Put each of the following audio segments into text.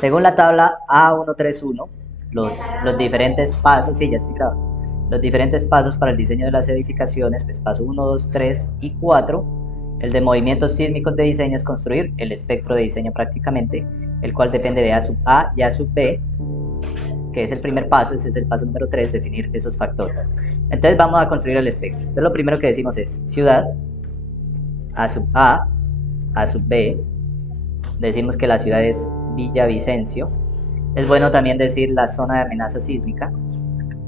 Según la tabla A131, los diferentes pasos, sí, ya estoy grabando, los diferentes pasos para el diseño de las edificaciones, pues paso 1, 2, 3 y 4, el de movimientos sísmicos de diseño es construir el espectro de diseño prácticamente, el cual depende de A sub A y A sub B, que es el primer paso, ese es el paso número 3, definir esos factores. Entonces vamos a construir el espectro. Entonces lo primero que decimos es ciudad, A sub A sub B, decimos que la ciudad es Villavicencio. Es bueno también decir la zona de amenaza sísmica.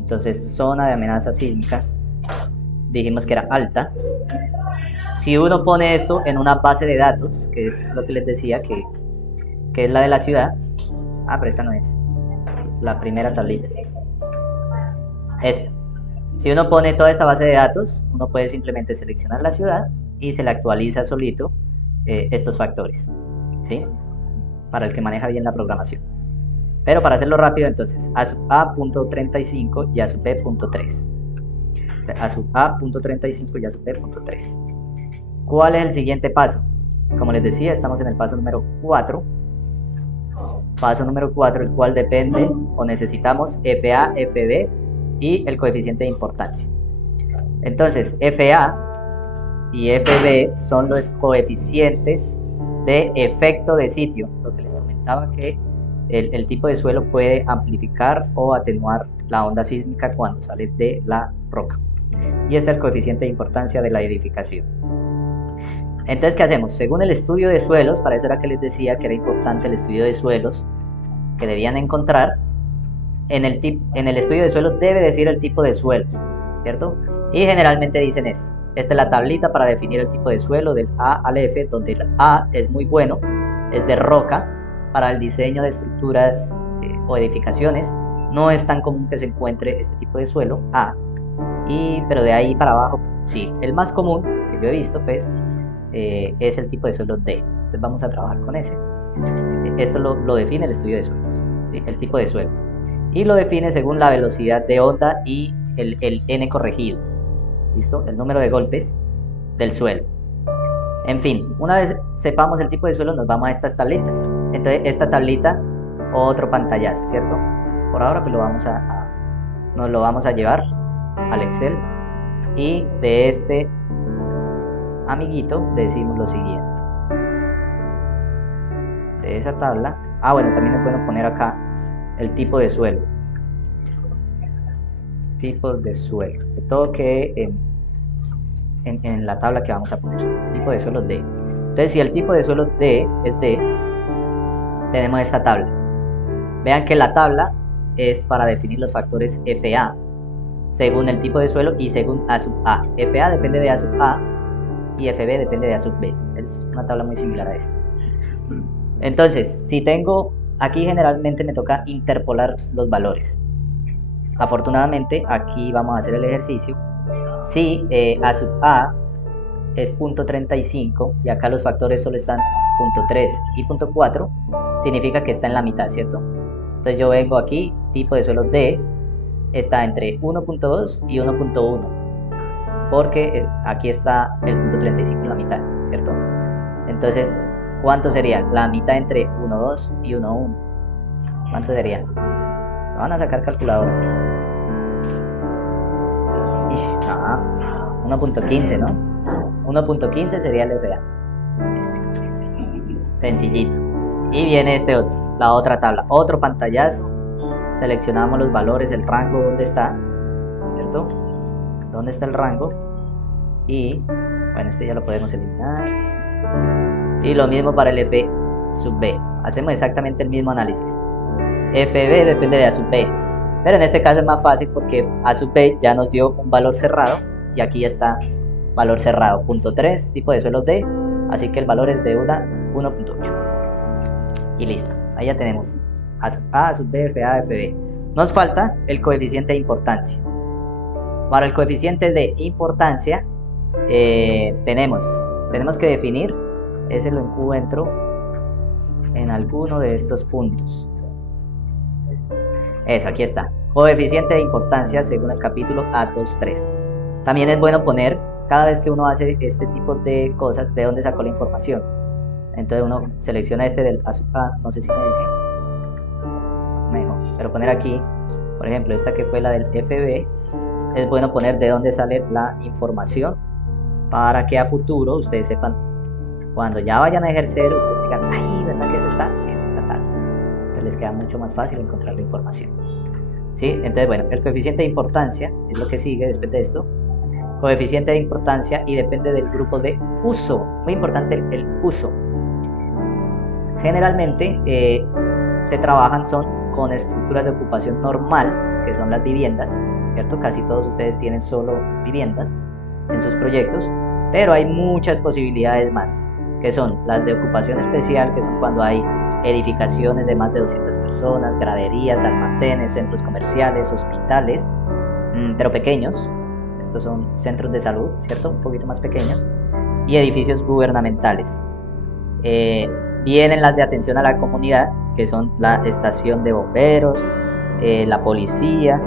Entonces, zona de amenaza sísmica, dijimos que era alta. Si uno pone esto en una base de datos, que es lo que les decía, que es la de la ciudad. Ah, pero esta no es. La primera tablita. Esta. Si uno pone toda esta base de datos, uno puede simplemente seleccionar la ciudad y se le actualiza solito estos factores, ¿sí? Para el que maneja bien la programación. Pero para hacerlo rápido, entonces, A sub A.35 y A sub B.3. A sub A.35 y A sub B.3. ¿Cuál es el siguiente paso? Como les decía, estamos en el paso número 4. Paso número 4, el cual depende o necesitamos FA, FB y el coeficiente de importancia. Entonces, FA y FB son los coeficientes de efecto de sitio, lo que les comentaba que el tipo de suelo puede amplificar o atenuar la onda sísmica cuando sale de la roca. Y este es el coeficiente de importancia de la edificación. Entonces, ¿qué hacemos? Según el estudio de suelos, para eso era que les decía que era importante el estudio de suelos que debían encontrar. En el estudio de suelos debe decir el tipo de suelo, ¿cierto? Y generalmente dicen esto. Esta es la tablita para definir el tipo de suelo del A al F, donde el A es muy bueno, es de roca. Para el diseño de estructuras o edificaciones no es tan común que se encuentre este tipo de suelo A, pero de ahí para abajo sí. El más común que yo he visto pues es el tipo de suelo D. Entonces vamos a trabajar con ese. Esto lo define el estudio de suelos, ¿sí? El tipo de suelo, y lo define según la velocidad de onda y el N corregido, ¿listo? El número de golpes del suelo. En fin, una vez sepamos el tipo de suelo, nos vamos a estas tablitas. Entonces, esta tablita, otro pantallazo, ¿cierto? Por ahora, pues nos lo vamos a llevar al Excel. Y de este amiguito decimos lo siguiente. De esa tabla, bueno, también es bueno poner acá el tipo de suelo. Tipos de suelo. Que todo quede en la tabla que vamos a poner. Tipo de suelo D. Entonces, si el tipo de suelo D es D, tenemos esta tabla. Vean que la tabla es para definir los factores FA según el tipo de suelo y según A sub A. FA depende de A sub A y FB depende de A sub B. Es una tabla muy similar a esta. Entonces, si tengo aquí, generalmente me toca interpolar los valores. Afortunadamente, aquí vamos a hacer el ejercicio. Si A sub A es 0.35 y acá los factores solo están 0.3 y 0.4, significa que está en la mitad, ¿cierto? Entonces yo vengo aquí, tipo de suelo D está entre 1.2 y 1.1, porque aquí está el 0.35 en la mitad, ¿cierto? Entonces, ¿cuánto sería? La mitad entre 1.2 y 1.1. ¿Cuánto sería? Lo van a sacar calculadora. 1.15, ¿no? 1.15 sería el FA. Sencillito. Y viene este otro, la otra tabla, otro pantallazo. Seleccionamos los valores, el rango, ¿dónde está? ¿Cierto? ¿Dónde está el rango? Y, bueno, este ya lo podemos eliminar. Y lo mismo para el F sub B. Hacemos exactamente el mismo análisis. FB depende de A sub B. Pero en este caso es más fácil porque A sub B ya nos dio un valor cerrado. Y aquí ya está valor cerrado, 0.3, tipo de suelo D. Así que el valor es de 1.8. Y listo. Ahí ya tenemos A sub B, FA, FB. Nos falta el coeficiente de importancia. Para el coeficiente de importancia tenemos que definir, ese lo encuentro en alguno de estos puntos. Eso, aquí está. Coeficiente de importancia según el capítulo A23. También es bueno poner, cada vez que uno hace este tipo de cosas, de dónde sacó la información. Entonces uno selecciona este del A sub A, no sé si me dejé. pero poner aquí, por ejemplo, esta que fue la del FB, es bueno poner de dónde sale la información para que a futuro ustedes sepan, cuando ya vayan a ejercer, ustedes digan, ay, ¿verdad que eso está en esta tabla? Entonces les queda mucho más fácil encontrar la información. ¿Sí? Entonces, bueno, el coeficiente de importancia es lo que sigue después de esto. Coeficiente de importancia y depende del grupo de uso. Muy importante el uso. Generalmente se trabajan con estructuras de ocupación normal, que son las viviendas, ¿cierto? Casi todos ustedes tienen solo viviendas en sus proyectos, pero hay muchas posibilidades más, que son las de ocupación especial, que son cuando hay edificaciones de más de 200 personas, graderías, almacenes, centros comerciales, hospitales, pero pequeños. Estos son centros de salud, ¿cierto? Un poquito más pequeños. Y edificios gubernamentales. Vienen las de atención a la comunidad, que son la estación de bomberos, la policía,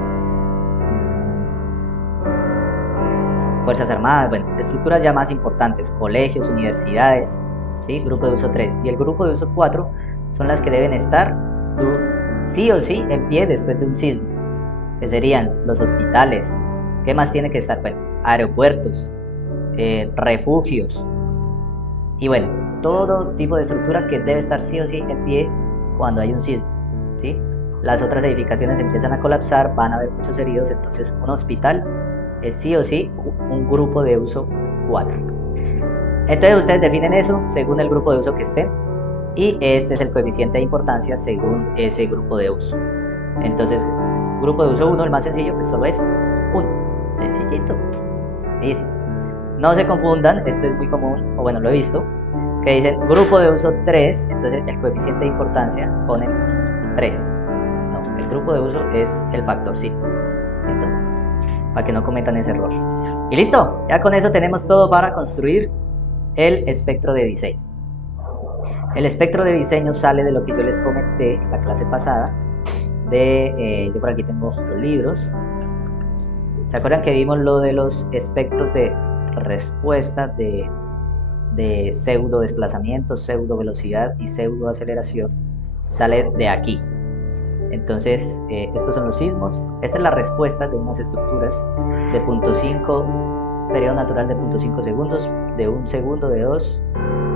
Fuerzas Armadas, bueno, estructuras ya más importantes, colegios, universidades, ¿sí? Grupo de uso 3. Y el grupo de uso 4 son las que deben estar sí o sí en pie después de un sismo, que serían los hospitales. ¿Qué más tiene que estar? Bueno, aeropuertos, refugios y bueno, todo tipo de estructura que debe estar sí o sí en pie cuando hay un sismo, ¿sí? Las otras edificaciones empiezan a colapsar, van a haber muchos heridos, entonces un hospital es sí o sí un grupo de uso 4. Entonces ustedes definen eso según el grupo de uso que estén y este es el coeficiente de importancia según ese grupo de uso. Entonces, grupo de uso 1, el más sencillo, pues solo es 1. Sencillito. Listo. No se confundan, esto es muy común, o bueno, lo he visto, que dicen grupo de uso 3, entonces el coeficiente de importancia ponen 3. No, el grupo de uso es el factorcito. ¿Listo? Para que no cometan ese error. Y listo, ya con eso tenemos todo para construir el espectro de diseño. El espectro de diseño sale de lo que yo les comenté en la clase pasada, yo por aquí tengo los libros. ¿Se acuerdan que vimos lo de los espectros de respuesta de pseudo desplazamiento, pseudo velocidad y pseudo aceleración? Sale de aquí. Entonces, estos son los sismos. Esta es la respuesta de unas estructuras de 0.5, periodo natural de 0.5 segundos, de 1 segundo, de 2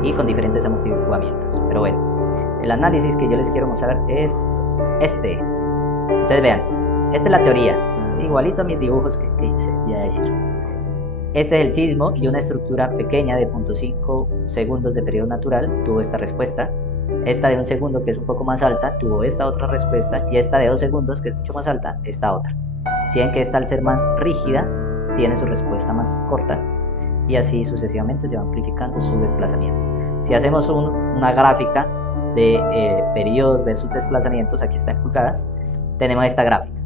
y con diferentes amortiguamientos. Pero bueno, el análisis que yo les quiero mostrar es este. Entonces vean, esta es la teoría, igualito a mis dibujos que hice el día de ayer. Este es el sismo y una estructura pequeña de 0.5 segundos de periodo natural tuvo esta respuesta. Esta de 1 segundo, que es un poco más alta, tuvo esta otra respuesta, y esta de 2 segundos, que es mucho más alta, esta otra. Si ven que esta, al ser más rígida, tiene su respuesta más corta, y así sucesivamente se va amplificando su desplazamiento. Si hacemos una gráfica de periodos versus desplazamientos, aquí está en pulgadas, tenemos esta gráfica,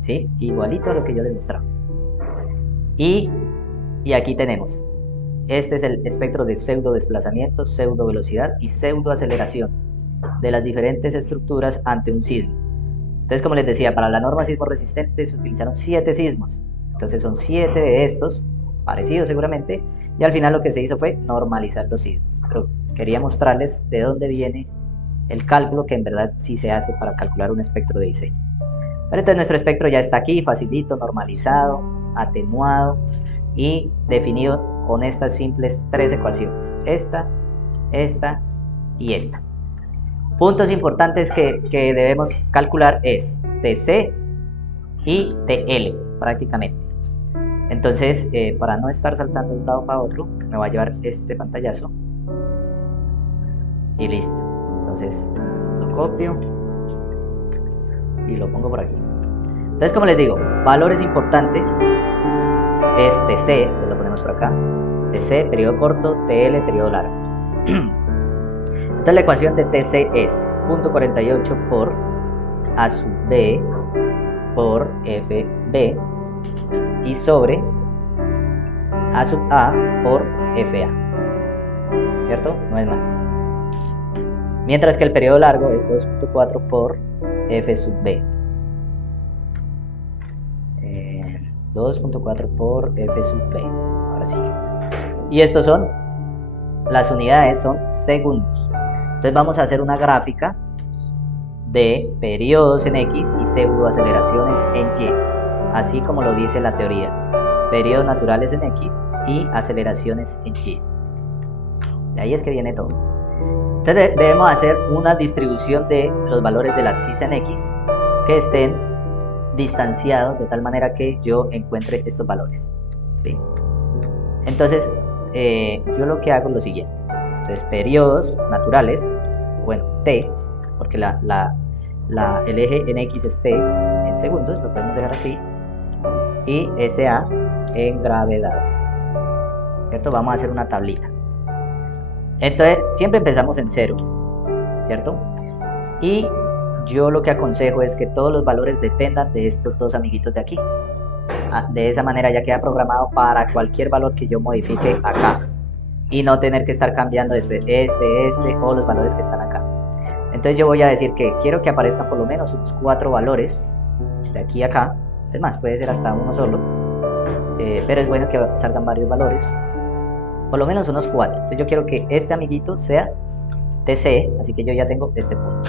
¿sí? Igualito a lo que yo les mostraba. Y aquí tenemos. Este es el espectro de pseudo desplazamiento, pseudo velocidad y pseudo aceleración de las diferentes estructuras ante un sismo. Entonces, como les decía, para la norma sismo resistente se utilizaron 7 sismos. Entonces son 7 de estos, parecidos seguramente, y al final lo que se hizo fue normalizar los sismos. Pero quería mostrarles de dónde viene el cálculo que en verdad sí se hace para calcular un espectro de diseño. Pero entonces nuestro espectro ya está aquí, facilito, normalizado, atenuado y definido con estas simples 3 ecuaciones, esta y esta. Puntos importantes que debemos calcular es TC y TL prácticamente. Entonces, para no estar saltando de un lado para otro, me voy a llevar este pantallazo y listo. Entonces lo copio y lo pongo por aquí. Entonces, como les digo, valores importantes es TC, que lo ponemos por acá, TC, periodo corto, TL, periodo largo. Entonces la ecuación de TC es 0.48 por A sub B por FB y sobre A sub A por FA, ¿cierto? No es más. Mientras que el periodo largo es 2.4 por F sub B. 2.4 por F sub B. Ahora sí. Y estos son, las unidades son segundos. Entonces vamos a hacer una gráfica de periodos en X y pseudoaceleraciones en Y, así como lo dice la teoría, periodos naturales en X y aceleraciones en Y. De ahí es que viene todo. Entonces debemos hacer una distribución de los valores de la abscisa en X que estén distanciados de tal manera que yo encuentre estos valores, ¿sí? Entonces yo lo que hago es lo siguiente. Entonces periodos naturales, bueno, t, porque el eje en X es t en segundos, lo podemos dejar así, y SA en gravedades, ¿cierto? Vamos a hacer una tablita. Entonces siempre empezamos en 0, ¿cierto? Y yo lo que aconsejo es que todos los valores dependan de estos dos amiguitos de aquí. De esa manera ya queda programado para cualquier valor que yo modifique acá y no tener que estar cambiando este o los valores que están acá. Entonces yo voy a decir que quiero que aparezcan por lo menos unos 4 valores de aquí a acá. Es más, puede ser hasta uno solo, pero es bueno que salgan varios valores, por lo menos unos 4. Entonces yo quiero que este amiguito sea TC, así que yo ya tengo este punto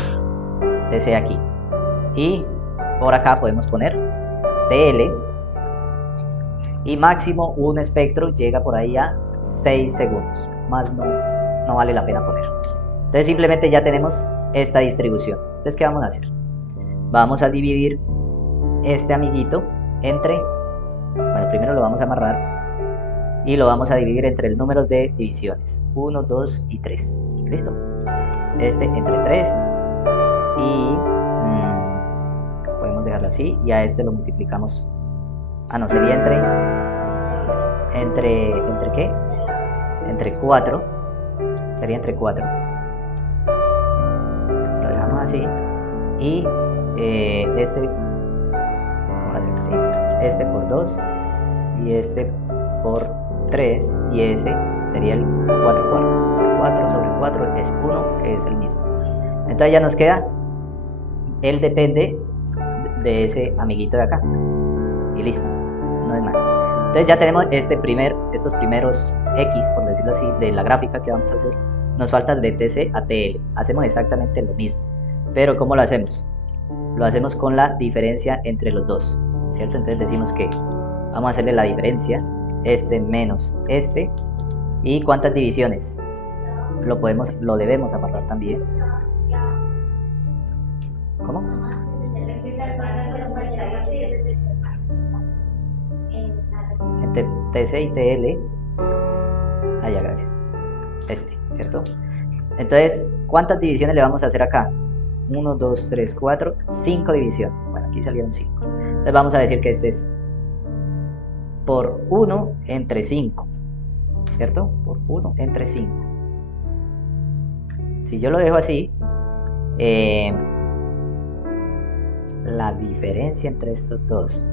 TC aquí, y por acá podemos poner TL, y máximo un espectro llega por ahí a 6 segundos, más no vale la pena poner. Entonces simplemente ya tenemos esta distribución. Entonces, ¿qué vamos a hacer? Vamos a dividir este amiguito entre, bueno, primero lo vamos a amarrar y lo vamos a dividir entre el número de divisiones, 1, 2 y 3. ¿Listo? Este entre 3 y podemos dejarlo así, y a este lo multiplicamos. No, sería entre ¿qué? Entre 4. Sería entre 4. Lo dejamos así. Y este, vamos a hacer así, este por 2 y este por 3, y ese sería el 4 cuartos. 4 sobre 4 es 1, que es el mismo. Entonces ya nos queda, él depende de ese amiguito de acá. Y listo, no es más. Entonces ya tenemos estos primeros X, por decirlo así, de la gráfica que vamos a hacer. Nos falta el de TC a TL. Hacemos exactamente lo mismo. Pero ¿cómo lo hacemos? Lo hacemos con la diferencia entre los dos, ¿cierto? Entonces decimos que vamos a hacerle la diferencia, este menos este. ¿Y cuántas divisiones? Lo debemos amarrar también. ¿Cómo? Entre TC y TL. Ya, gracias. ¿Cierto? Entonces, ¿cuántas divisiones le vamos a hacer acá? 1, 2, 3, 4, 5 divisiones. Bueno, aquí salieron 5. Entonces vamos a decir que este es por 1 entre 5, ¿cierto? Por 1 entre 5. Si yo lo dejo así, la diferencia entre estos dos,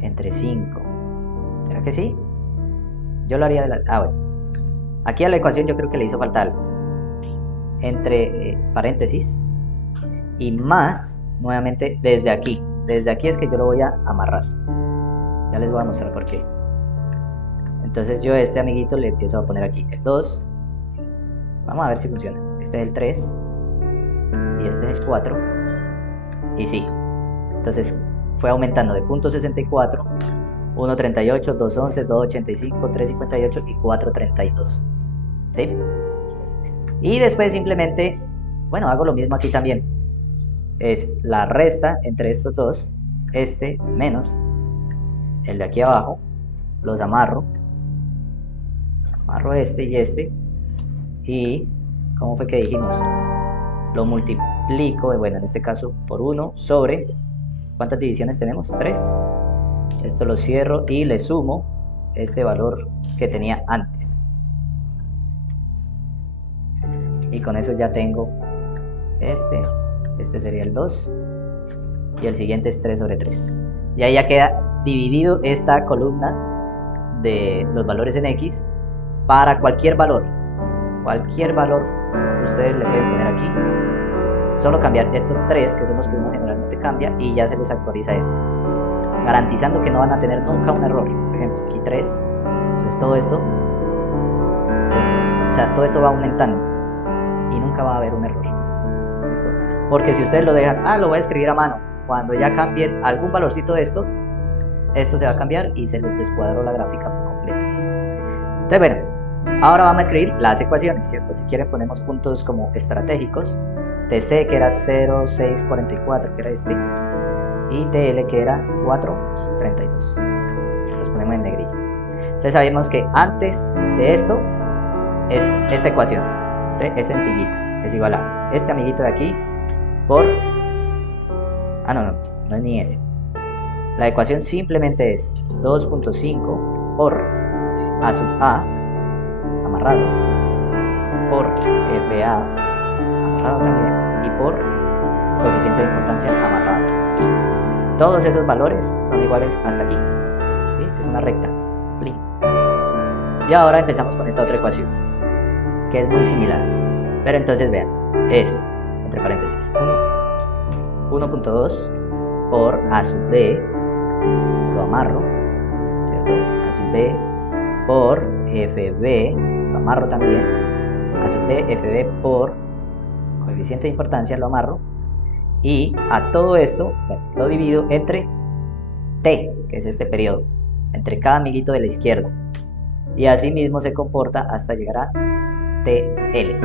entre 5, ¿será que sí? Yo lo haría de la... bueno. Aquí a la ecuación yo creo que le hizo falta algo. Entre paréntesis y más, nuevamente desde aquí. Desde aquí es que yo lo voy a amarrar. Ya les voy a mostrar por qué. Entonces yo a este amiguito le empiezo a poner aquí el 2. Vamos a ver si funciona. Este es el 3 y este es el 4. Y sí. Entonces fue aumentando de 0.64, 1.38, 2.11, 2.85, 3.58 y 4.32. ¿Sí? Y después simplemente, bueno, hago lo mismo aquí también. Es la resta entre estos dos, este menos el de aquí abajo, los amarro este y este, y ¿cómo fue que dijimos? Lo multiplico, bueno, en este caso por 1 sobre, ¿cuántas divisiones tenemos? 3. Esto lo cierro y le sumo este valor que tenía antes. Y con eso ya tengo este sería el 2 y el siguiente es 3 sobre 3. Y ahí ya queda dividido esta columna de los valores en X para cualquier valor. Cualquier valor ustedes le pueden poner aquí. Solo cambiar estos 3, que son los que uno generalmente cambia, y ya se les actualiza estos, garantizando que no van a tener nunca un error. Por ejemplo, aquí 3. Entonces todo esto, o sea, todo esto va aumentando y nunca va a haber un error. ¿Listo? porque si ustedes lo dejan, lo voy a escribir a mano, cuando ya cambien algún valorcito de esto se va a cambiar y se les descuadró la gráfica por completo. Entonces, bueno, ahora vamos a escribir las ecuaciones, ¿cierto? Si quieren ponemos puntos como estratégicos, TC que era 0,644, que era este, y TL que era 4,32. Los ponemos en negrilla. Entonces sabemos que antes de esto es esta ecuación. Entonces es sencillita, es igual a este amiguito de aquí por... no es ni ese. La ecuación simplemente es 2.5 por A sub A amarrado por FA amarrado también y por coeficiente de importancia amarrado. Todos esos valores son iguales hasta aquí, ¿sí? Que es una recta. Y ahora empezamos con esta otra ecuación, que es muy similar. Pero entonces vean, es, entre paréntesis, 1.2 por A sub B, lo amarro, ¿cierto? A sub B por FB, lo amarro también, A sub B, FB por coeficiente de importancia, lo amarro, y a todo esto lo divido entre T, que es este periodo, entre cada amiguito de la izquierda, y así mismo se comporta hasta llegar a TL.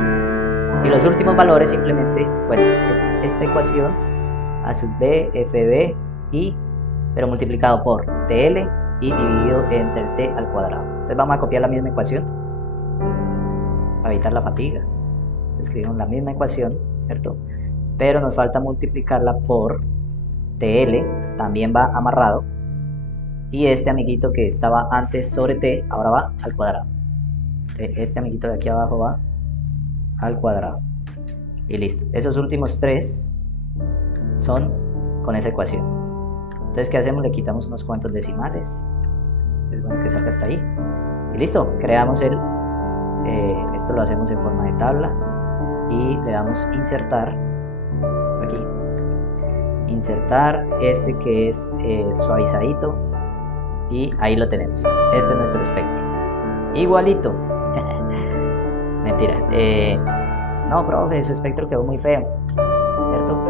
Y los últimos valores simplemente, es esta ecuación, A sub B, FB, pero multiplicado por TL y dividido entre el T al cuadrado. Entonces vamos a copiar la misma ecuación para evitar la fatiga. Escribimos la misma ecuación, ¿cierto? Pero nos falta multiplicarla por TL, también va amarrado, y este amiguito que estaba antes sobre T, ahora va al cuadrado. Este amiguito de aquí abajo va al cuadrado. Y listo. Esos últimos tres son con esa ecuación. Entonces, ¿qué hacemos? Le quitamos unos cuantos decimales. Es bueno que salga hasta ahí. Y listo. Creamos esto lo hacemos en forma de tabla. Y le damos insertar. Aquí. Insertar este que es suavizadito. Y ahí lo tenemos. Este es nuestro espectro. Igualito. Mentira. No, profe, su espectro quedó muy feo. ¿Cierto?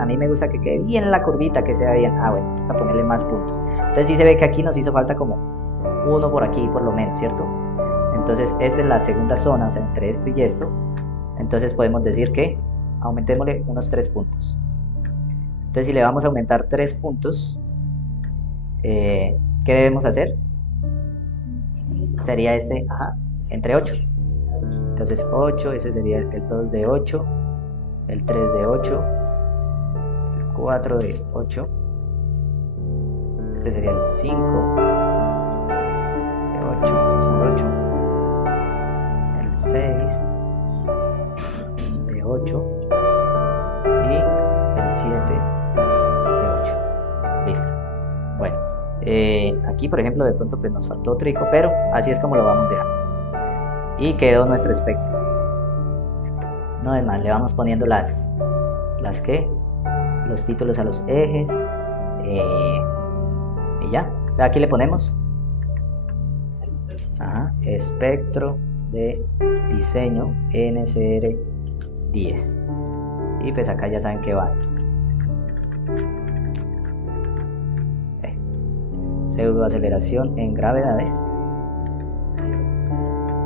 A mí me gusta que quede bien la curvita, que sea bien. Bueno, toca ponerle más puntos. Entonces sí se ve que aquí nos hizo falta como uno por aquí, por lo menos, ¿cierto? Entonces esta es la segunda zona, o sea, entre esto y esto. Entonces podemos decir que aumentémosle unos 3 puntos. Entonces si le vamos a aumentar 3 puntos, ¿qué debemos hacer? Sería entre 8. Entonces 8, ese sería el 2 de 8, el 3 de 8, el 4 de 8, este sería el 5 de 8, el 6 de 8 y el 7 de 8. Listo. Bueno, aquí por ejemplo de pronto pues nos faltó trico, pero así es como lo vamos dejando. Y quedó nuestro espectro. No es más, le vamos poniendo los títulos a los ejes. Y ya. Aquí le ponemos espectro de diseño NCR 10. Y pues acá ya saben que va. Pseudoaceleración en gravedades.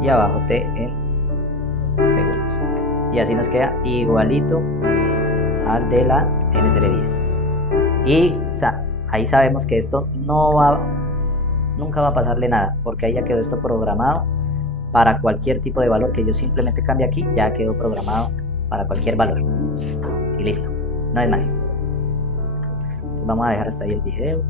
Y abajo T en segundos. Y así nos queda igualito al de la NCR10. Y ahí sabemos que esto nunca va a pasarle nada, porque ahí ya quedó esto programado para cualquier tipo de valor que yo simplemente cambie aquí, ya quedó programado para cualquier valor. Y listo, no es más. Entonces vamos a dejar hasta ahí el video.